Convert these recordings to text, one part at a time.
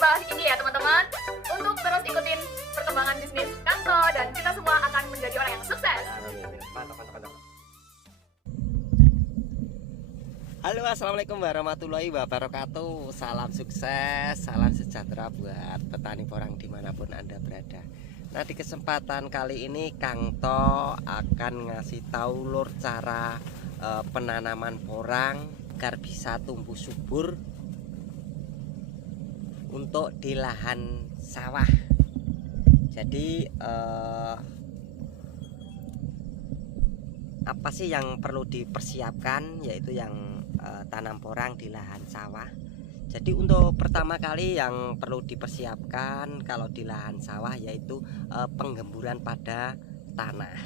dibahas ini ya teman-teman, untuk terus ikutin perkembangan bisnis Kanto dan kita semua akan menjadi orang yang sukses. Mantap. Halo, assalamualaikum warahmatullahi wabarakatuh. Salam sukses, salam sejahtera buat petani porang dimanapun Anda berada. Nah, di kesempatan kali ini Kang To akan ngasih tahu lur cara penanaman porang agar bisa tumbuh subur untuk di lahan sawah. Jadi apa sih yang perlu dipersiapkan, yaitu yang tanam porang di lahan sawah. Jadi untuk pertama kali yang perlu dipersiapkan kalau di lahan sawah yaitu penggemburan pada tanah.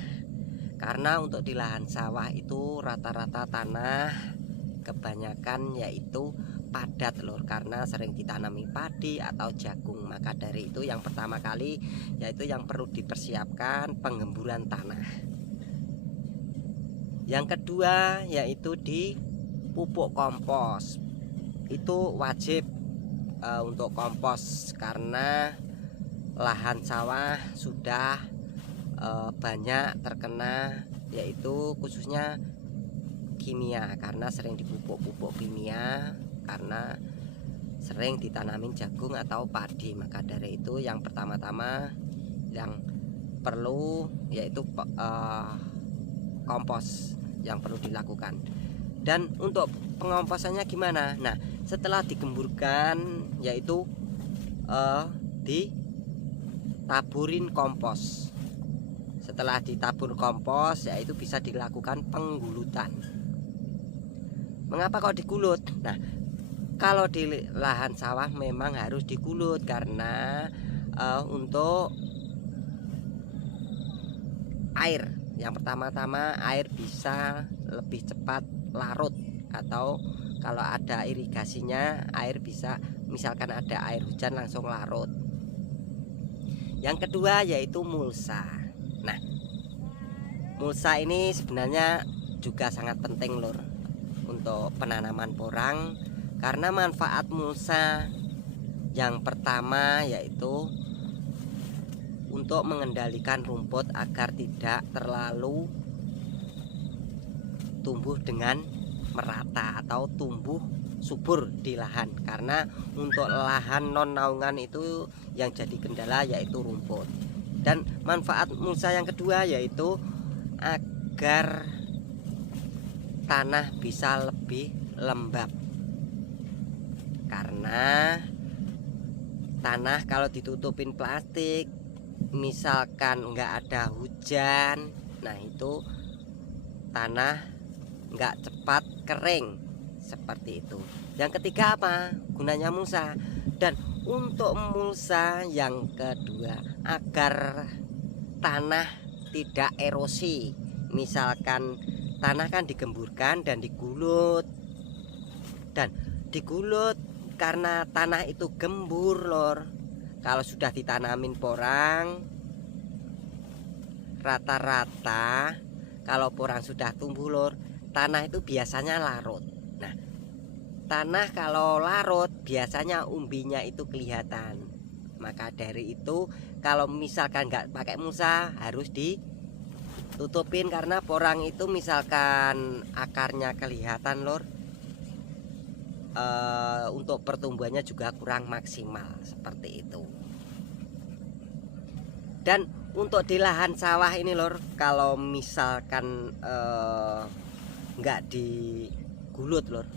Karena untuk di lahan sawah itu rata-rata tanah kebanyakan yaitu padat lur, karena sering ditanami padi atau jagung. Maka dari itu yang pertama kali yaitu yang perlu dipersiapkan penggemburan tanah. Yang kedua yaitu di pupuk kompos. Itu wajib untuk kompos karena lahan sawah sudah banyak terkena yaitu khususnya kimia, karena sering dipupuk-pupuk kimia, karena sering ditanamin jagung atau padi. Maka dari itu yang pertama-tama yang perlu yaitu kompos yang perlu dilakukan. Dan untuk pengomposannya gimana? Nah, setelah digemburkan yaitu ditaburin kompos. Setelah ditabur kompos yaitu bisa dilakukan penggulutan. Mengapa kok digulut? Nah, kalau di lahan sawah memang harus digulut karena untuk air. Yang pertama-tama air bisa lebih cepat larut, atau kalau ada irigasinya air bisa, misalkan ada air hujan langsung larut. Yang kedua yaitu mulsa. Nah, mulsa ini sebenarnya juga sangat penting lur untuk penanaman porang, karena manfaat mulsa yang pertama yaitu untuk mengendalikan rumput agar tidak terlalu tumbuh dengan merata atau tumbuh subur di lahan. Karena untuk lahan non naungan itu yang jadi kendala yaitu rumput. Dan manfaat mulsa yang kedua yaitu agar tanah bisa lebih lembab. Karena tanah kalau ditutupin plastik, misalkan nggak ada hujan, nah itu tanah nggak cepat kering seperti itu. Yang ketiga apa gunanya mulsa? Dan untuk mulsa yang kedua agar tanah tidak erosi. Misalkan tanah kan digemburkan dan digulut, karena tanah itu gembur lor. Kalau sudah ditanamin porang, rata-rata kalau porang sudah tumbuh lor, tanah itu biasanya larut. Nah, tanah kalau larut biasanya umbinya itu kelihatan. Maka dari itu kalau misalkan nggak pakai mulsa harus ditutupin, karena porang itu misalkan akarnya kelihatan lor, untuk pertumbuhannya juga kurang maksimal seperti itu. Dan untuk di lahan sawah ini lor, kalau misalkan nggak digulut lor,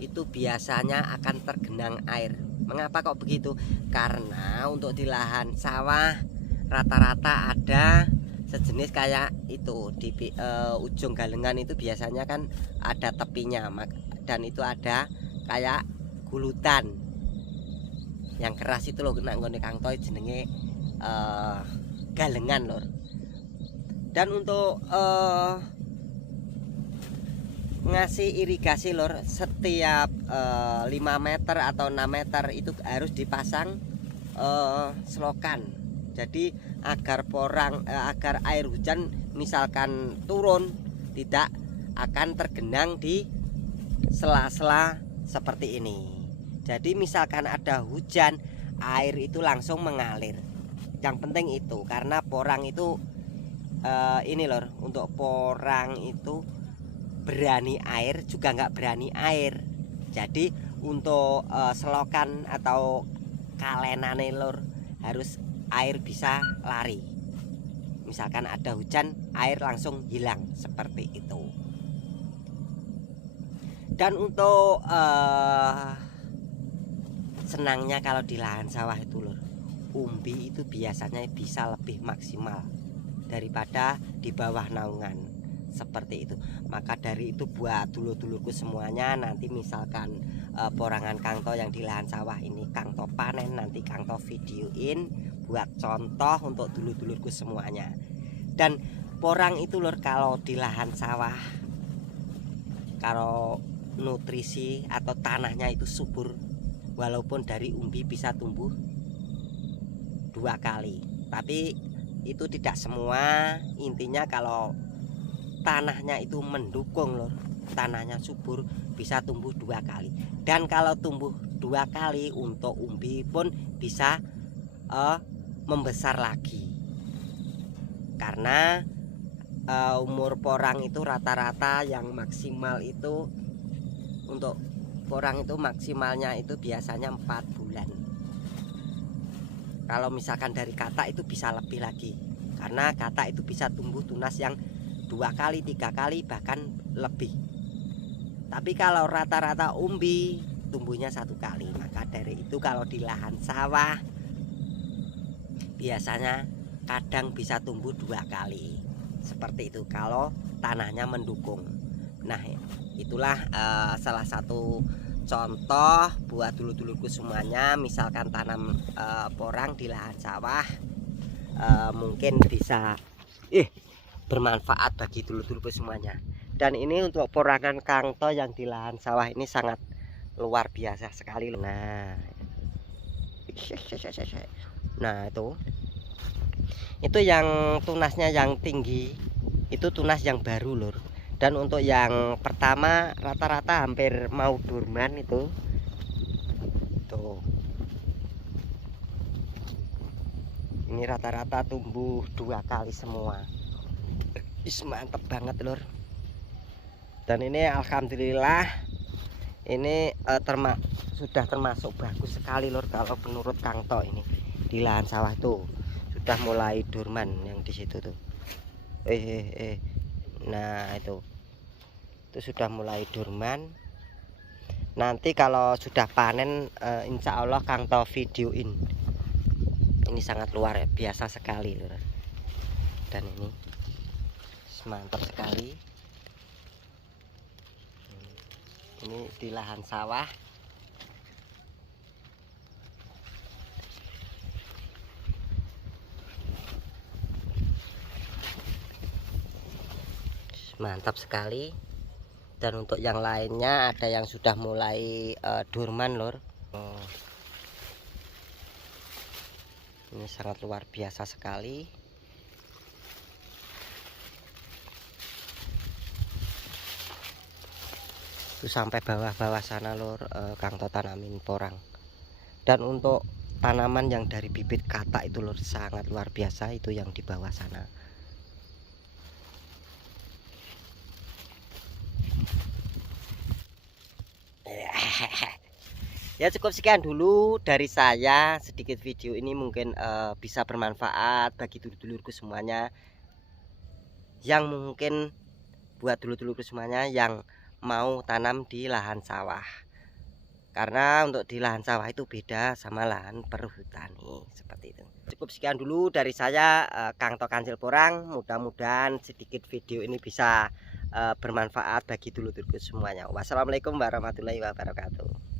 itu biasanya akan tergenang air. Mengapa kok begitu? Karena untuk di lahan sawah rata-rata ada sejenis kayak itu di ujung galengan itu biasanya kan ada tepinya, dan itu ada kayak gulutan yang keras itu loh, nak nggone Kang Toy jenenge galengan lor. Dan untuk ngasih irigasi lor, setiap 5 meter atau 6 meter itu harus dipasang selokan. Jadi agar agar air hujan misalkan turun tidak akan tergenang di sela-sela seperti ini. Jadi misalkan ada hujan, air itu langsung mengalir. Yang penting itu, karena porang itu ini lor, untuk porang itu berani air juga nggak berani air. Jadi untuk selokan atau kalenane lor harus air bisa lari. Misalkan ada hujan, air langsung hilang seperti itu. Dan untuk senangnya kalau di lahan sawah itu lor, umbi itu biasanya bisa lebih maksimal daripada di bawah naungan seperti itu. Maka dari itu buat dulur-dulurku semuanya, nanti misalkan porangan Kang To yang di lahan sawah ini Kang To panen, nanti Kang To videoin buat contoh untuk dulur-dulurku semuanya. Dan porang itu lor, kalau di lahan sawah, kalau nutrisi atau tanahnya itu subur, walaupun dari umbi bisa tumbuh 2 kali, tapi itu tidak semua. Intinya kalau tanahnya itu mendukung lor, tanahnya subur, bisa tumbuh 2 kali. Dan kalau tumbuh 2 kali untuk umbi pun bisa membesar lagi, karena umur porang itu rata-rata yang maksimal itu, untuk porang itu maksimalnya itu biasanya 4 bulan. Kalau misalkan dari katak itu bisa lebih lagi, karena katak itu bisa tumbuh tunas yang 2 kali, 3 kali, bahkan lebih. Tapi kalau rata-rata umbi tumbuhnya 1 kali. Maka dari itu kalau di lahan sawah biasanya kadang bisa tumbuh 2 kali seperti itu kalau tanahnya mendukung. Nah, itulah salah satu contoh buat dulur-dulurku semuanya. Misalkan tanam porang di lahan sawah, mungkin bisa bermanfaat bagi dulur-dulurku semuanya. Dan ini untuk porangan Kang To yang di lahan sawah ini sangat luar biasa sekali. Nah itu yang tunasnya yang tinggi, itu tunas yang baru lur. Dan untuk yang pertama rata-rata hampir mau dorman itu tuh. Ini rata-rata tumbuh 2 kali semua. Mantep banget lur. Dan ini alhamdulillah ini sudah termasuk bagus sekali lur, kalau menurut Kang To ini di lahan sawah tuh sudah mulai dorman yang di situ tuh. Nah itu sudah mulai dorman. Nanti kalau sudah panen insya Allah Kang To videoin. Ini sangat luar biasa sekali lur. Dan ini mantap sekali. Ini di lahan sawah. Mantap sekali. Dan untuk yang lainnya ada yang sudah mulai dorman lur. Ini sangat luar biasa sekali. Itu sampai bawah-bawah sana lur, Kang To tanamin porang. Dan untuk tanaman yang dari bibit katak itu lur sangat luar biasa, itu yang di bawah sana. Ya cukup sekian dulu dari saya, sedikit video ini mungkin bisa bermanfaat bagi dulur-dulurku semuanya, yang mungkin buat dulur-dulurku semuanya yang mau tanam di lahan sawah. Karena untuk di lahan sawah itu beda sama lahan perhutani seperti itu. Cukup sekian dulu dari saya, Kang To Kancil Porang. Mudah-mudahan sedikit video ini bisa bermanfaat bagi dulur-dulurku semuanya. Wassalamualaikum warahmatullahi wabarakatuh.